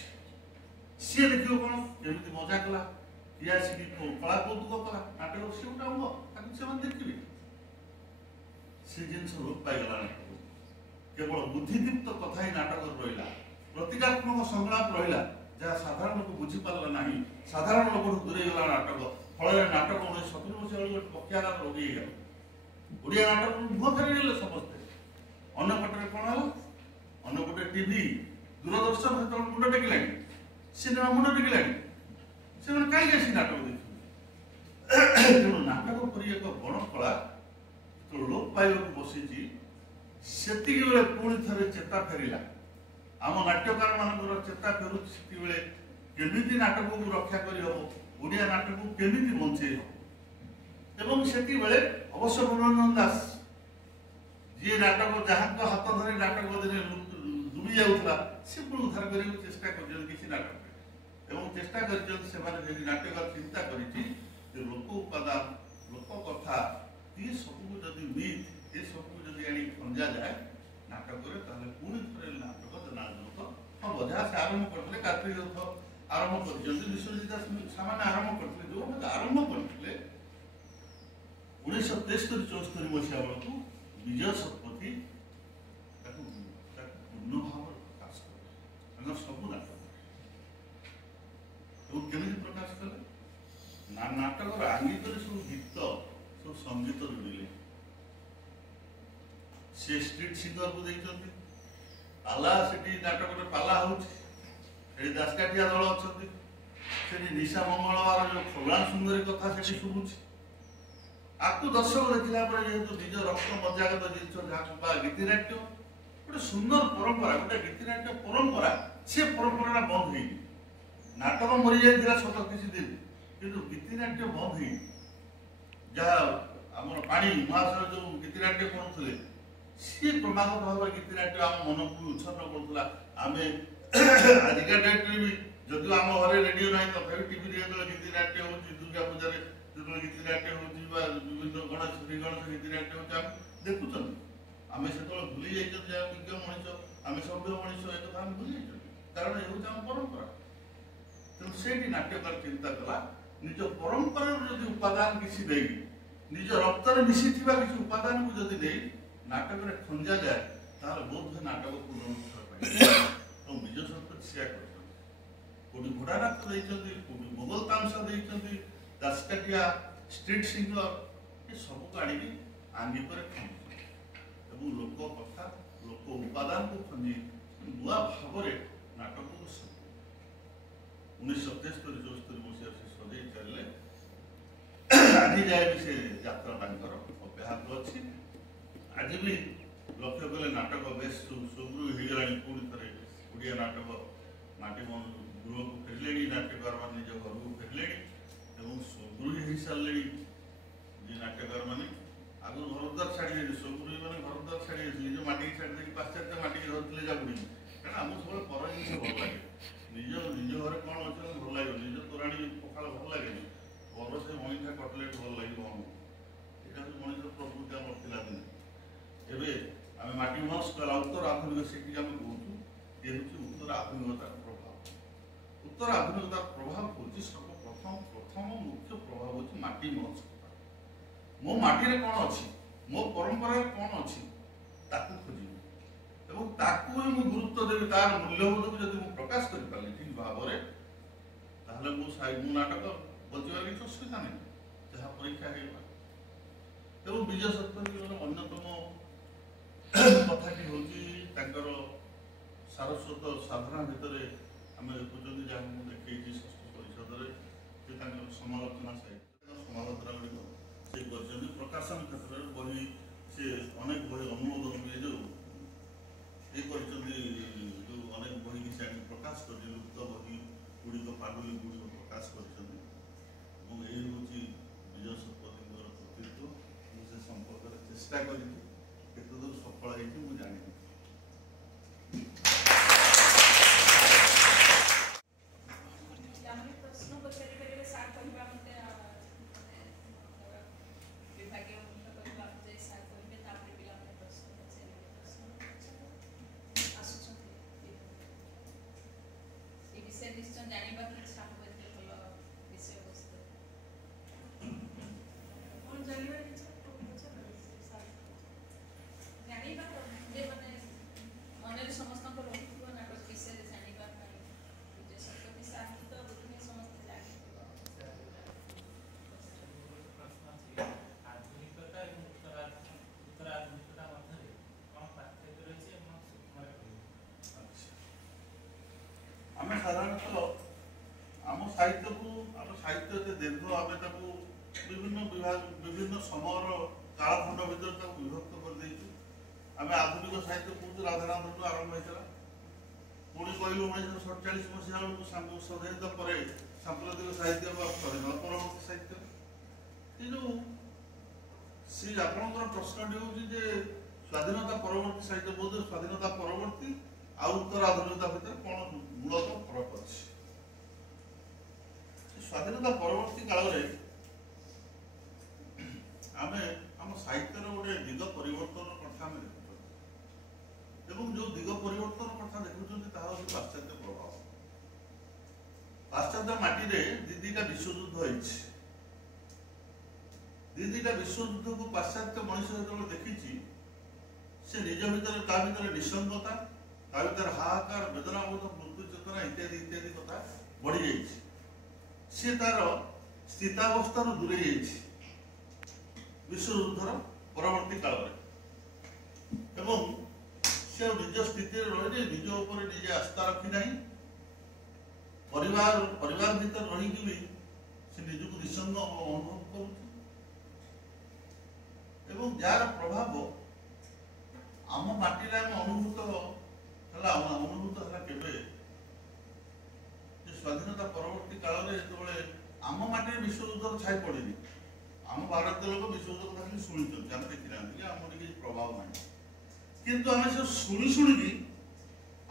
ସିଏ ଦେଖିବ କଣ କେମିତି ମଜା କଲା, କିଏ ଆସିକି କଳା କୌତୁକ କଲା, ନାଟକର ସେ ଗୋଟେ ଅଙ୍ଗ, ତାକୁ ସେମାନେ ଦେଖିବେ। ସେ ଜିନିଷ ଲୋପ ପାଇଗଲା ନାଟକ। କେବଳ ବୁଦ୍ଧିଦୀପ୍ତ କଥା ହିଁ ନାଟକରେ ରହିଲା, ପ୍ରତୀକାତ୍ମକ ସଂଳାପ ରହିଲା, ଯାହା ସାଧାରଣ ଲୋକ ବୁଝିପାରିଲା ନାହିଁ। ସାଧାରଣ ଲୋକଠୁ ଦୂରେଇ ଗଲା ନାଟକ। ଫଳରେ ନାଟକ 1970 ମସିହା ବେଳକୁ ଗୋଟେ ପକ୍ଷାଘାତ ରୋଗୀ ହେଇଗଲା। ଓଡ଼ିଆ ନାଟକକୁ ମୁହଁ ଫେରେଇଲେ ସମସ୍ତେ। ଅନ୍ୟପଟରେ କଣ ହେଲା? ଅନ୍ୟପଟେ ଟିଭି, ଦୂରଦର୍ଶନ ସେତେବେଳେ ମୁଣ୍ଡ ଟେକିଲାଣି, ସିନେମା ମୁଣ୍ଡ ଟେକିଲାଣି। ସେମାନେ କାହିଁକି ଆସି ନାଟକ ଦେଖିବେ? ତେଣୁ ନାଟକ ପରି ଏକ ଗଣକଳା ଯେତେବେଳେ ଲୋପ ପାଇବାକୁ ବସିଛି, ସେତିକି ବେଳେ ପୁଣି ଥରେ ଚେତା ଫେରିଲା। ଆମ ନାଟ୍ୟକାର ମାନଙ୍କର ଚେତା ଫେରୁଛି ସେତିକିବେଳେ କେମିତି ନାଟକକୁ ରକ୍ଷା କରିହବ, ଓଡ଼ିଆ ନାଟକକୁ କେମିତି ବଞ୍ଚେଇ ହବ। ଏବଂ ସେତିକିବେଳେ ଅବଶ୍ୟ ମନୋରଞ୍ଜନ ଦାସ, ଯିଏ ନାଟକ ଯାହାଙ୍କ ହାତ ଧରି ନାଟକ ଦିନେ ଡୁବି ଯାଉଥିଲା, ସେ ପୁଣି ଉଦ୍ଧାର କରିବାକୁ ଚେଷ୍ଟା କରିଛନ୍ତି କିଛି ନାଟକରେ। ଏବଂ ଚେଷ୍ଟା କରିଛନ୍ତି ସେମାନେ ଯଦି ନାଟ୍ୟକାର ଚିନ୍ତା କରିଛି ଯେ ଲୋକ ଉପାଦାନ, ଲୋକ କଥା, ଏ ସବୁକୁ ଯଦି ମିଥ୍, ଏ ସବୁକୁ ଯଦି ଆଣି ଖଞ୍ଜା ଯାଏ ନାଟକରେ, ତାହେଲେ ପୁଣି ଥରେ ନାଟକ ଜନାଦୃତ ହବ। ଯାହା ସେ ଆରମ୍ଭ କରିଥିଲେ, କାର୍ତ୍ତିକ ରଥ ଆରମ୍ଭ କରିଛନ୍ତି, ବିଶ୍ୱଜିତ ଦାସ ସେମାନେ ଆରମ୍ଭ କରିଥିଲେ। ଯୋଉମାନେ ଆରମ୍ଭ କରିଥିଲେ 1973-74 ମସିହା ବେଳକୁ ବିଜୟ ଶତପଥୀ ତାକୁ ପୂର୍ଣ୍ଣ ଭାବରେ ପ୍ରକାଶ କଲେ। ତାଙ୍କର ସବୁ ନାଟକ କେମିତି ପ୍ରକାଶ କଲେ? ନାଟକର ଆଙ୍ଗିକରେ ସବୁ ଗୀତ, ସବୁ ସଙ୍ଗୀତ ଯୋଡ଼ିଲେ। ସେ ଷ୍ଟ୍ରିଟ୍ ସିଙ୍ଗରକୁ ଦେଇଛନ୍ତି। ପାଲା, ସେଠି ନାଟକରେ ପାଲା ହଉଛି, ସେଠି ଦାସକାଠିଆ ଦଳ ଅଛନ୍ତି, ସେଠି ନିଶା ମଙ୍ଗଳବାର ଯୋଉ କଲ୍ୟାଣ ସୁନ୍ଦରୀ କଥା ସେଠି ଶୁଭୁଛି। ଆକୁ ଦର୍ଶକ ଦେଖିଲା ପରେ ଯେହେତୁ ନିଜ ରକ୍ତ ମଜ୍ଜାଗତ ଜିନିଷ ଯାହାକୁ ବା ଗୀତିନାଟ୍ୟ, ଗୋଟେ ସୁନ୍ଦର ପରମ୍ପରା, ଗୋଟେ ଗୀତିନାଟ୍ୟ ପରମ୍ପରା, ସେ ପରମ୍ପରାଟା ବନ୍ଦ ହେଇନି। ନାଟକ ମରିଯାଇଥିଲା ସତ କିଛି ଦିନ, କିନ୍ତୁ ଗୀତିନାଟ୍ୟ ବନ୍ଦ ହେଇନି। ଯାହା ଆମର ପାଣି ମହାଶୟ ଯୋଉ ଗୀତିନାଟ୍ୟ କରୁଥିଲେ, ସିଏ କ୍ରମାଗତ ଭାବରେ ଗୀତିନାଟ୍ୟ ଆମ ମନକୁ ଉଚ୍ଛନ୍ନ କରୁଥିଲା। ଆମେ ଆଜିକା ଡେଟ୍ରେ ବି ଯଦିଓ ଆମ ଘରେ ରେଡିଓ ନାହିଁ, ତଥାପି ଟିଭିରେ ଯେତେବେଳେ ଗୀତିନାଟ୍ୟ ହଉଛି, ଦୁର୍ଗା ପୂଜାରେ ଯେତେବେଳେ ଗୀତିନାଟ୍ୟ ହଉଛି ବା ବିଭିନ୍ନ ଗଣେଶ ଗୀତିନାଟ୍ୟ ହଉଛି, ଆମେ ଦେଖୁଛନ୍ତି। ଆମେ ସେତେବେଳେ ଭୁଲି ଯାଇଛନ୍ତି ଯେ ବିଜ୍ଞ ମଣିଷ, ଆମେ ସଭ୍ୟ ମଣିଷ, ଏ କଥା ଆମେ ଭୁଲି ଯାଇଛନ୍ତି, କାରଣ ଏ ହଉଛି ଆମ ପରମ୍ପରା। ତେଣୁ ସେଇଠି ନାଟ୍ୟକାର ଚିନ୍ତା କଲା, ନିଜ ପରମ୍ପରାର ଯଦି ଉପାଦାନ କିଛି ଦେଇ, ନିଜ ରକ୍ତରେ ମିଶିଥିବା କିଛି ଉପାଦାନକୁ ଯଦି ଦେଇ ନାଟକରେ ଖଞ୍ଜା ଯାଏ, ତାହେଲେ ବହୁତ ନାଟକ ପୁନରୁଦ୍ଧାର ପାଇବ। ଏବଂ ବିଜୟ ଶତପଥୀ ସେୟା କରିଛନ୍ତି। କୋଉଠି ଘୋଡ଼ା ନାଚ ଦେଇଛନ୍ତି, କୋଉଠି ମୋଗଲ ତାମସା ଦେଇଛନ୍ତି, ଦାସକାଠିଆ, ଷ୍ଟ୍ରିଟ୍ ସିଙ୍ଗର, ଏ ସବୁକୁ ଆଣିକି ଆଙ୍ଗିକରେ ଖଞ୍ଜୁଛନ୍ତି ଏବଂ ଲୋକ କଥା, ଲୋକ ଉପାଦାନକୁ ଖଞ୍ଜି ନୂଆ ଭାବରେ ନାଟକକୁ 1973-74 ମସିହା ସେ ସଜେଇ ଚାଲିଲେ। ଆଜି ଯାଏ ବି ସେ ଯାତ୍ରା ତାଙ୍କର ଅବ୍ୟାହତ ଅଛି। ଆଜି ବି ଲକ୍ଷ୍ୟ କଲେ ନାଟକ ବେଶ ସୁଗୃହ ହେଇଗଲାଣି। ପୁଣି ଥରେ ଓଡ଼ିଆ ନାଟକ ମାଟି ଗୃହକୁ ଫେରିଲେଣି, ନାଟ୍ୟକାରମାନେ ନିଜ ଘରକୁ ଫେରିଲେଣି ଏବଂ ସ୍ୱଗୃହୀ ହେଇସାରିଲେଣି। ଯେ ନାଟ୍ୟକାରମାନେ ଆଗରୁ ଘରଦ୍ୱାର ଛାଡ଼ିଲେଣି, ସ୍ୱଗୃହୀ ମାନେ ଘରଦ୍ୱାର ଛାଡ଼ି ନିଜ ମାଟିକି ଛାଡ଼ି ଦେଇକି ପାଶ୍ଚାତ୍ୟ ମାଟିକି ଧରିଥିଲେ ଯାଗୁଡ଼ି। କାରଣ ଆମକୁ ସବୁବେଳେ ପର ଜିନିଷ ଭଲ ଲାଗେ, ନିଜ ଘରେ କ'ଣ ଅଛି ଭଲ ଲାଗିବ, ନିଜ ତୋରାଣୀ ପଖାଳ ଭଲ ଲାଗେନି, ପର ସେ ମଇଠା କଟଲେଟ୍ ଭଲ ଲାଗିବ ଆମକୁ। ଏଇଟା ହେଉଛି ମଣିଷ ପ୍ରକୃତି ଆମର ଥିଲା ଦିନେ। ଏବେ ଆମେ ମାଟି ମହସ କଲା ଉତ୍ତର ଆଧୁନିକ ସେଠିକି ଆମେ କହୁଛୁ। ଏ ହେଉଛି ଉତ୍ତର ଆଧୁନିକତାର ପ୍ରଭାବ। ଉତ୍ତର ଆଧୁନିକତାର ପ୍ରଭାବ ହେଉଛି ପ୍ରଥମ ମୁଖ୍ୟ ପ୍ରଭାବ ହେଉଛି ମାଟି ମହସ। ମୋ ମାଟିରେ କ'ଣ ଅଛି, ମୋ ପରମ୍ପରାରେ କ'ଣ ଅଛି ତାକୁ ଖୋଜିବି ଏବଂ ତାକୁ ହିଁ ମୁଁ ଗୁରୁତ୍ୱ ଦେବି। ତାର ମୂଲ୍ୟବୋଧକୁ ଯଦି ମୁଁ ପ୍ରକାଶ କରିପାରିଲି ଠିକ୍ ଭାବରେ, ତାହେଲେ ମୋ ନାଟକ ବଞ୍ଚିବାର କିଛି ଅସୁବିଧା ନାହିଁ, ଯାହା ପରୀକ୍ଷା ହେଇଗଲା। ଏବଂ ବିଜୟ ଶତପଥୀଙ୍କର ଅନ୍ୟତମ କଥାଟି ହେଉଛି ତାଙ୍କର ସାରସ୍ୱତ ସାଧନା ଭିତରେ ଆମେ ଦେଖୁଛନ୍ତି, ଯାହା ମୁଁ ଦେଖେଇଛି ଷଷ୍ଠ ପରିଷଦରେ, ଯେ ତାଙ୍କର ସମାଲୋଚନା ସାହିତ୍ୟ ସମାଲୋଚନା ଗୁଡ଼ିକ ସେ କରିଛନ୍ତି। ପ୍ରକାଶନ କ୍ଷେତ୍ରରେ ବହି ସେ ଅନେକ ବହି ଅନୁମୋଦନ ଏ ଯେଉଁ କରିଛନ୍ତି, ଯେଉଁ ଅନେକ ବହିକି ସେ ଆଣି ପ୍ରକାଶ କରିଛନ୍ତି, ଲୁପ୍ତ ବହି ଗୁଡ଼ିକ ପାଣ୍ଡୁଲି ଗୁଡ଼ିକ ପ୍ରକାଶ କରିଛନ୍ତି। ଏବଂ ଏହି ହେଉଛି ବିଜୟ ଶତପଥୀଙ୍କର କୃତିତ୍ୱ। ମୁଁ ସେ ସମ୍ପର୍କରେ ଚେଷ୍ଟା କରିଛି, କେତେଦୂର ସଫଳ ହେଇଛି ମୁଁ ଜାଣିନି। ଆମେ ସାଧାରଣତଃ ଆମ ସାହିତ୍ୟକୁ, ଆମ ସାହିତ୍ୟ ଏତେ ଦୀର୍ଘ, ଆମେ ତାକୁ ବିଭିନ୍ନ ବିଭାଗ, ବିଭିନ୍ନ ସମୟର କାଳଖଣ୍ଡ ଭିତରେ ତାକୁ ବିଭକ୍ତ କରିଦେଇଛୁ। ଆମେ ଆଧୁନିକ ସାହିତ୍ୟ କହୁଛୁ ରାଧାନାଥଠୁ ଆରମ୍ଭ ହେଇଥିଲା, ପୁଣି କହିଲୁ 1947 ମସିହା ବେଳକୁ ସ୍ୱାଧୀନତା ପରେ ସାମ୍ପ୍ରତିକ ସାହିତ୍ୟ ବା ସ୍ୱାଧୀନତା ପରବର୍ତ୍ତୀ ସାହିତ୍ୟ। ଏ ଯେଉଁ ସେ ଆପଣଙ୍କର ପ୍ରଶ୍ନଟି ହେଉଛି ଯେ ସ୍ୱାଧୀନତା ପରବର୍ତ୍ତୀ ସାହିତ୍ୟ, ବୋଧ ସ୍ୱାଧୀନତା ପରବର୍ତ୍ତୀ ଆଉ ଉତ୍ତର ଆଧୁନିକତା ଭିତରେ କ'ଣ ମୂଳତଃ ଫରକ ଅଛି। ସ୍ୱାଧୀନତା ପରବର୍ତ୍ତୀ କାଳରେ ଆମେ ଆମ ସାହିତ୍ୟର ଗୋଟେ ଦିଗ ପରିବର୍ତ୍ତନ କଥା ଆମେ ଦେଖୁଛନ୍ତି ଏବଂ ଯେଉଁ ଦିଗ ପରିବର୍ତ୍ତନ କଥା ଦେଖୁଛନ୍ତି ତାହା ହେଉଛି ପାଶ୍ଚାତ୍ୟ ପ୍ରଭାବ। ପାଶ୍ଚାତ୍ୟ ମାଟିରେ ଦିଟା ବିଶ୍ୱଯୁଦ୍ଧ ହେଇଛି। ଦିଟା ବିଶ୍ୱଯୁଦ୍ଧକୁ ପାଶ୍ଚାତ୍ୟ ମଣିଷ ଯେତେବେଳେ ଦେଖିଛି, ସେ ନିଜ ଭିତରେ ତା ଭିତରେ ନିଃସଙ୍ଗତା, ତା ଭିତରେ ହାହାକାର, ବେଦନାବୋଧ, ମୃତ୍ୟୁ ଚେତନା ଇତ୍ୟାଦି ଇତ୍ୟାଦି କଥା ବଢ଼ିଯାଇଛି। ସେ ତାର ସ୍ଥିତାବସ୍ଥାରୁ ଦୂରେଇ ଯାଇଛି ବିଶ୍ୱଯୁଦ୍ଧର ପରବର୍ତ୍ତୀ କାଳରେ ଏବଂ ସେ ନିଜ ସ୍ଥିତିରେ ରହିଲେ, ନିଜ ଉପରେ ନିଜେ ଆସ୍ଥା ରଖି ନାହିଁ। ପରିବାର ଭିତରେ ରହିକି ବି ସେ ନିଜକୁ ନିଃସଙ୍ଗ ଅନୁଭବ କରୁଛି ଏବଂ ଯାହାର ପ୍ରଭାବ ଆମ ମାଟିରେ ଆମେ ଅନୁଭୂତ ହେଲା କେବେ, ଯେ ସ୍ୱାଧୀନତା ପରବର୍ତ୍ତୀ କାଳରେ ଯେତେବେଳେ ଆମ ମାଟିରେ ବିଶ୍ୱଯୁଦ୍ଧର ଛାଇ ପଡ଼ିନି। ଆମ ଭାରତୀୟ ଲୋକ ବିଶ୍ୱଯୁଦ୍ଧ କଥା ଖାଲି ଶୁଣିଛନ୍ତି, ଆମେ ଦେଖିନାହାନ୍ତି କି ଆମର କିଛି ପ୍ରଭାବ ନାହିଁ। କିନ୍ତୁ ଆମେ ସେ ଶୁଣିକି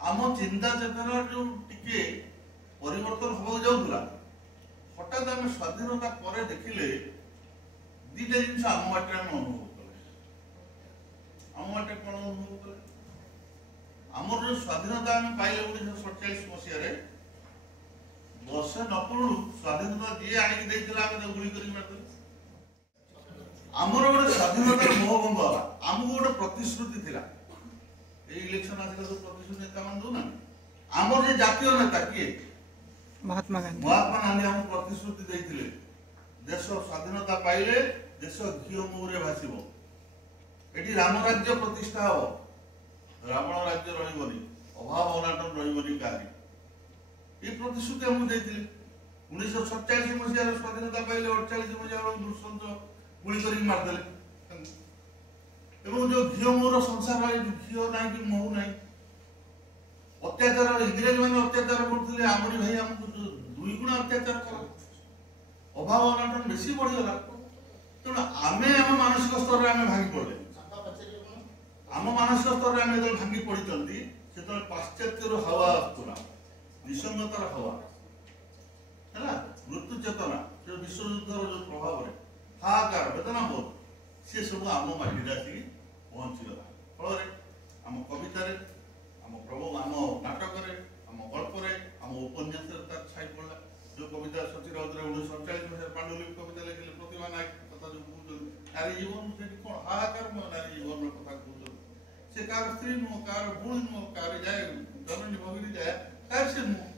ଆମ ଚିନ୍ତା ଚେତନାର ଯେଉଁ ଟିକେ ପରିବର୍ତ୍ତନ ହେବାକୁ ଯାଉଥିଲା, ହଠାତ୍ ଆମେ ସ୍ୱାଧୀନତା ପରେ ଦେଖିଲେ ଦିଟା ଜିନିଷ ଆମ ମାଟିରେ ଆମେ ଅନୁଭବ କଲେ। ଆମ ମାଟିରେ କ'ଣ ଅନୁଭବ କଲେ? ଆମର ଯେଉଁ ସ୍ୱାଧୀନତା ଆମେ ପାଇଲେ 1947 ମସିହାରେ, ବର୍ଷେ ନ ପୂର୍ବରୁ ସ୍ୱାଧୀନତା ଯିଏ ଆଣିକି ଦେଇଥିଲା ଆମେ ତାକୁ ଗୁଳି କରିକି ମାରିଦେଲେ। ଆମର ଗୋଟେ ସ୍ୱାଧୀନତାର ମୋହଭଙ୍ଗ ହେଲା। ଆମକୁ ଗୋଟେ ପ୍ରତିଶ୍ରୁତି ଥିଲା, ଏଇ ଇଲେକ୍ସନ ଆସିଲା ସବୁ ପ୍ରତିଶ୍ରୁତି ନେତାମାନେ ଦେଉନାହାନ୍ତି। ଆମର ଯେ ଜାତୀୟ ନେତା କିଏ? ମହାତ୍ମା ଗାନ୍ଧୀ ଆମକୁ ପ୍ରତିଶ୍ରୁତି ଦେଇଥିଲେ, ଦେଶ ସ୍ୱାଧୀନତା ପାଇଲେ ଦେଶ ଘିଅ ମହୁରେ ଭାସିବ, ଏଠି ରାମ ରାଜ୍ୟ ପ୍ରତିଷ୍ଠା ହବ, ରାବଣ ରାଜ୍ୟ ରହିବନି, ଅଭାବ ଅନାଟନ ରହିବନି କାହାରି। এই ପ୍ରତିଶ୍ରୁତି ଆମକୁ ଦେଇଥିଲେ। 1947 ମସିହାରେ ସ୍ୱାଧୀନତା ପାଇଲେ 48 ମସିହା ବେଳକୁ ନୃଶଂସ ଗୁଳି କରିକି ମାରିଦେଲେ ଏବଂ ଯେଉଁ ଘିଅ ମହୁର ସଂସାର, ଘିଅ ନାହିଁ କି ମହୁ ନାହିଁ, अत्याचार इंग्रेज मैंने अत्याचार करते आमरी भाई आमको दुई गुण अत्याचार कर अभाव अनाटन बेसी बढ़ीगला तेणु आमे आम मानसिक स्तर में आम भांगी पड़े आम मानसिक स्तर में आम जो भांगी पड़ी से पाश्चात्य हवा आसुला विसंगतार हवा है मृत्यु चेतना जो विश्वयुद्धर जो प्रभाव हाहाकार वेदना बोध सी सब आम माटी आसिक पहुंचीगला फल आम कवितार आम प्रभु आम नाटक आम गल्प आम उपन्यास छाई पड़ा जो कविता सची राउत 1948 मसीह पांडुलिपि कविता लिखिले प्रतिभा नायक कथा जो कहते नारी जीवन से कौन हाहाकार नारी जीवन कथा कहते से कार स्त्री नुह कार बुणी नुह कार जाए जननी भगिनी जाए कार से नुह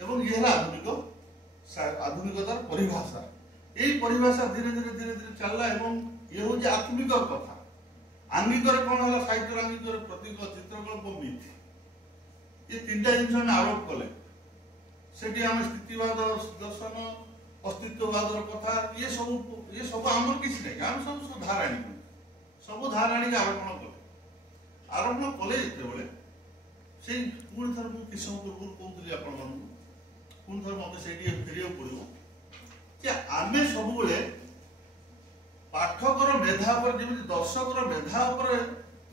एवं ये आधुनिकतार परिभाषा यही परिभाषा धीरे धीरे धीरे धीरे चलला एवं ये हूँ आत्मिक कथा आंगिक कौन है साहित्य आंगिक प्रतीक चित्रकल्प मिथ ये तीन जिन आरोप कले से स्थितिवाद दर्शन अस्तित्ववाद कथा ये सब आम किसी नहीं आम सब धाराणी सब धाराणी आरोपण कले जिते से पुणी थर मुझे किस समय पूर्व कहूली आपण पुणी थर मत से फेरिया पड़ो जे आम सब पाठकर मेधा पर जमी दर्शकर मेधा पर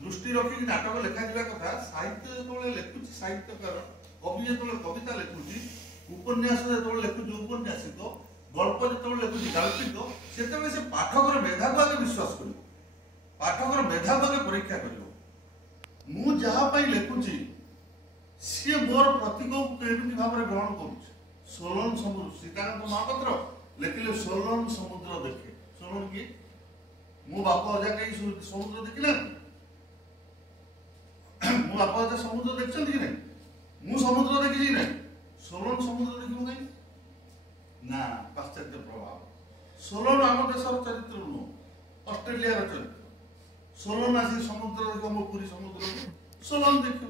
दृष्टि रखिक नाटक लिखा कथा साहित्य जो लिखुची साहित्यकार कवि जो कविता लिखुची उपन्यास जो लिखुची उपन्यासिक गल्प जो लिखुची गाल्पिक से पाठकर मेधा को आगे विश्वास कर पाठकर मेधा को आगे परीक्षा कर मु जहाँ लिखुची सी मोर प्रतीक को केमी भाव में ग्रहण कर सोलन समुद्र सीताकांत महापात्र लिखिले सोलन समुद्र देखे सोलन की मो बापा अजा कहीं समुद्र देखिले मो बापा अजा समुद्र देखते कि नहीं मु समुद्र देखी नहीं सोलन समुद्र देखू कहीं ना पाश्चात्य प्रभाव सोलन आम देशर चरित्र नुह ऑस्ट्रेलिया चरित्र सोलन आसी समुद्र देख मो पूरी समुद्र सोलन देख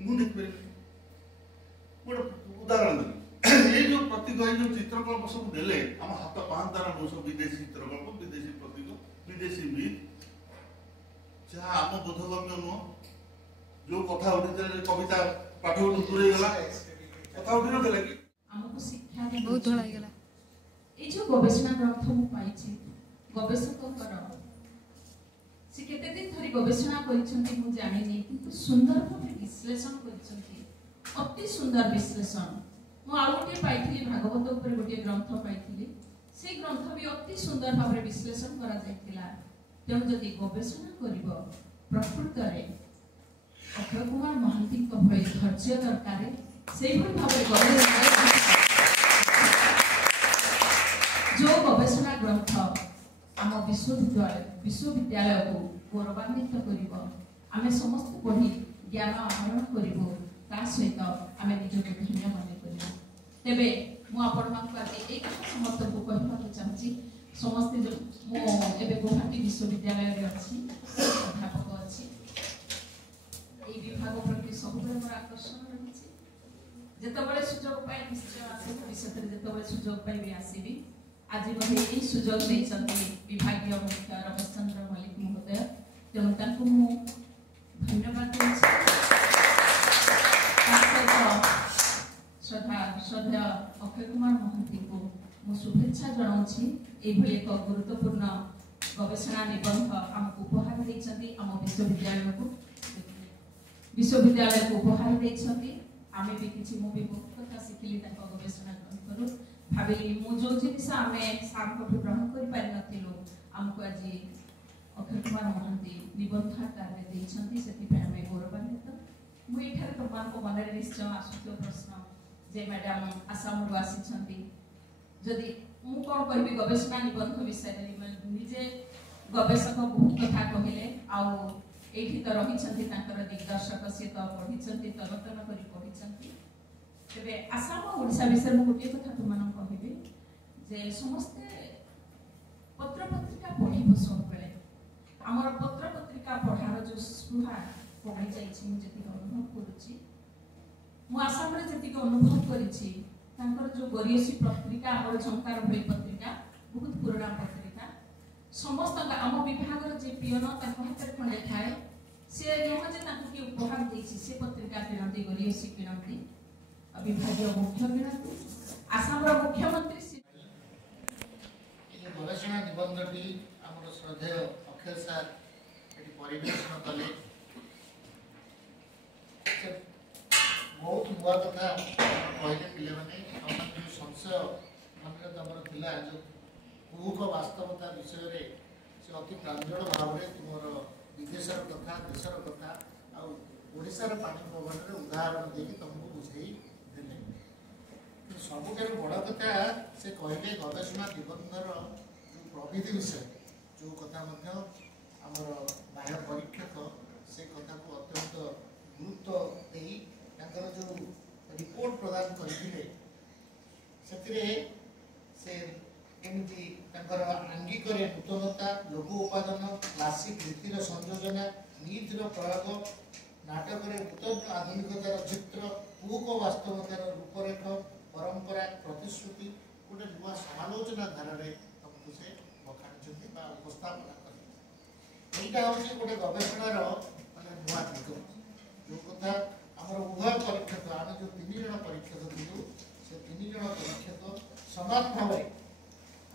मु देखिपारे गोटे उदाहरण देली ये जो प्रतीक ये जो चित्रकल्प सब देले आम हाथ पांतार सब विदेशी चित्रकल्प विदेशी प्रतीक विदेशी मिथ जहाँ आम बोधगम्य नुह जो कथा उठी कविता पाठ दूरे गला कथा उठी नथिला कि हमको शिक्षा बहुत धड़ा गला ए जो गवेषणा ग्रंथ मु पाइछि गवेषककर से केते दिन धरि गवेषणा करिसंती मु जानिनी किंतु सुंदर भाबे विश्लेषण करिसंती अति सुंदर विश्लेषण मु आउटे पाइथिली भागवत ऊपर गोटे ग्रंथ पाइथिली से ग्रंथ भी अति सुंदर भाबे विश्लेषण करा जायतिला तेणु जदि गवेषणा करिवो प्रकृत रे अक्षय कुमार महांती को भई धैर्य दरकार से भाबे गवेषणा जो गवेषणा ग्रंथ आम विश्वविद्यालय को गौरवान्वित करिवो आमे समस्त पढ़ी ज्ञान आहरण करिवो ता सहित आमे निजको धन्य माने करिवो तेबे मु आपण मानक आदि एक समस्त को कहबा को चाहछि समस्त जो मो एबे गुवाहाटी विश्वविद्यालय रे अछि अध्यापक अछि ए विभाग प्रति सबुबले मोर आकर्षण रहिछि जेतबेले सुजोग पाइ निश्चय आसे भविष्य जेतबेले सुजोग पाइ भी आसीबी आज मते ए सुजोग दैछन्ति विभागीय मुख्य रमेश चंद्र मल्लिक महोदय तेणु तांको मु धन्यवाद देछि श्रद्धा अक्षय कुमार महांती को मु शुभेच्छा जनाउछि एभली एक गुरुत्वपूर्ण गवेषणा निबंध हमको उपहार दैछन्ति हम विश्वविद्यालय को उपहार दैछन्ति आमे भी किछि मु भी बहुत कथा सिखिली ताको गवेषणा ग्रंथरु भाविली मु जो जिनिस आमे सामको ग्रहण करि पारि नथिलो हमको आज अक्षय कुमार महांती निबंध आकार दैछन्ति सेति पे आमे गौरवान्वित मु एठार प्रमाण को मनरे निश्चय आसुतो प्रश्न जे मैडम आसाम रु आसीछन्ति जदि मु कोन कहबी गवेषणा निबंध विषय निजे गवेषक बहुत कथा कहिले आउ एठी त रहिछन्ति तांकर दिग्दर्शक से त पढिछन्ति तदतन करि पढिछन्ति तेबे आसाम ओडिसा विषय मु गोटे कथा तुमन कहबी जे समस्त पत्र पत्रिका पढिबो सब बेले हमर पत्र पत्रिका पढार जो स्पृहा कमी जाइछि मु जति अनुभव करूछि मु आसाम रे जति अनुभव करिछि तांकर जो गरीयसी पत्रिका हमर झंकार भई पत्रिका बहुत पुराना पत्रिका समस्त आम विभाग जे पियन तांको हाथ खंडे थाए से नुह जे ताकू कि उपहार देछि से पत्रिका किनती गरी से किनती विभागीय मुख्य किनती आसाम रो मुख्यमंत्री ये गवेषणा निबंधटी आमर श्रद्धेय अक्षय सार एटी परिवेशन कले बहुत नुआ कथा कहले पिले माने जो संशय मन तमर थिला जो कुहुक वास्तवता विषय रे से अति प्रांजल भाव रे तुमर विदेशर कथा देशर कथा आ ओडिशार पानी पवन रे उदाहरण देकी तुमको बुझाई देले सबुठार बड़ कथा से कहले गवेषणा निबंधर जो प्रविधि विषय जो कथा आमर बाह्य परीक्षक से कथा को अत्यंत गुरुत्व देई तांकर जो रिपोर्ट प्रदान करथिले से एमती आंगिक नूतनता लघु उत्पादन क्लासिक रीतिर संयोजना नीतिर प्रयोग नाटक नूतन आधुनिकतार चित्र पुक वास्तवतार रूपरेख परंपरा प्रतिश्रुति गोटे नुआ समालोचना धारा तुमको से बखाणी उपस्थापना कर यहाँ हूँ गोटे गवेषणार मानने नुआ दिग जो कथा आम उभय परीक्षक आम जो 3 जन परीक्षक थी से 3 जन परीक्षक समान भाव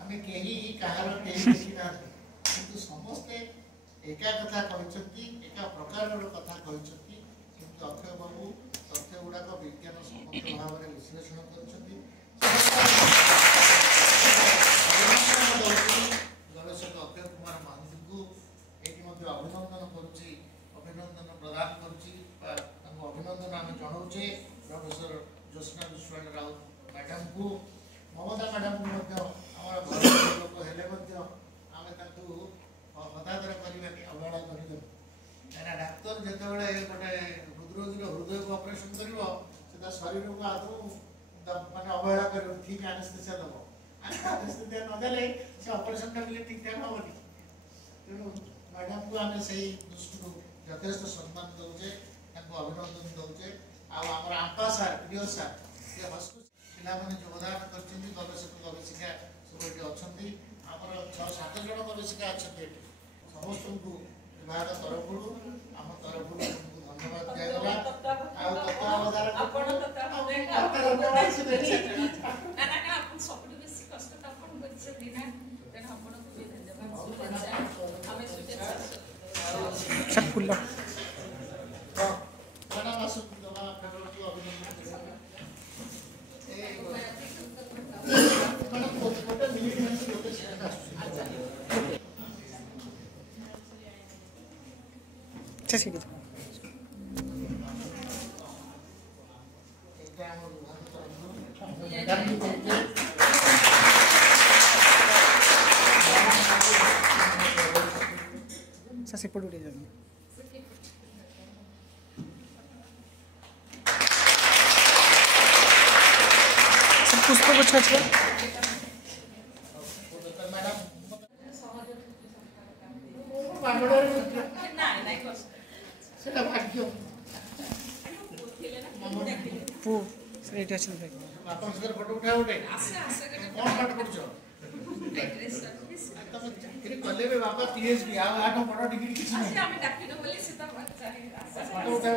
आम कहीं कहार देखी ना कि समस्ते एका कथा कहते एका प्रकार कथा कहते किंतु अक्षय बाबू तथ्य गुड़ाक विज्ञान सम्मत भाव में विश्लेषण गवेषक अक्षय कुमार महांती को ये अभिनंदन करुच्ची अभिनंदन प्रदान करुच्ची अभिनंदन आम जनाऊे प्रोफेसर ज्योत्स्ना विश्वाल राउत मैडम को ममता मैडम को आम घर लोक हेले आम हतादर करवा अवहेला कर कहीं डाक्तर जो गोटे हृदरोगी हृदय को ऑपरेशन कर शरीर को आदौ मानने अवहेला कर ठीक आनेस्थेसिया दब आनेस्थेसिया नदेले से ऑपरेशन टा भी ठीक ठाक हेनी तेणु मैडम को आम से दृष्टि यथेष सम्मान दौचे अभिनंदन दौचे आम आंपा सार प्रिय सार से हस्तु पिलाने योगदान कर गवेषक गवेषिका सब ये अच्छा आमर 6-7 जन गवेषिका अच्छा समस्त को विभाग तरफ आम तरफ धन्यवाद दिया ठीक है से पड़ उड़े जाएंगे पुष्प गुच्छ अच्छा फोटो उठा उठे कौन पाठ पढ़ो कले बाबा पीएचडी आठ बड़ डिग्री किसी फोटो उठा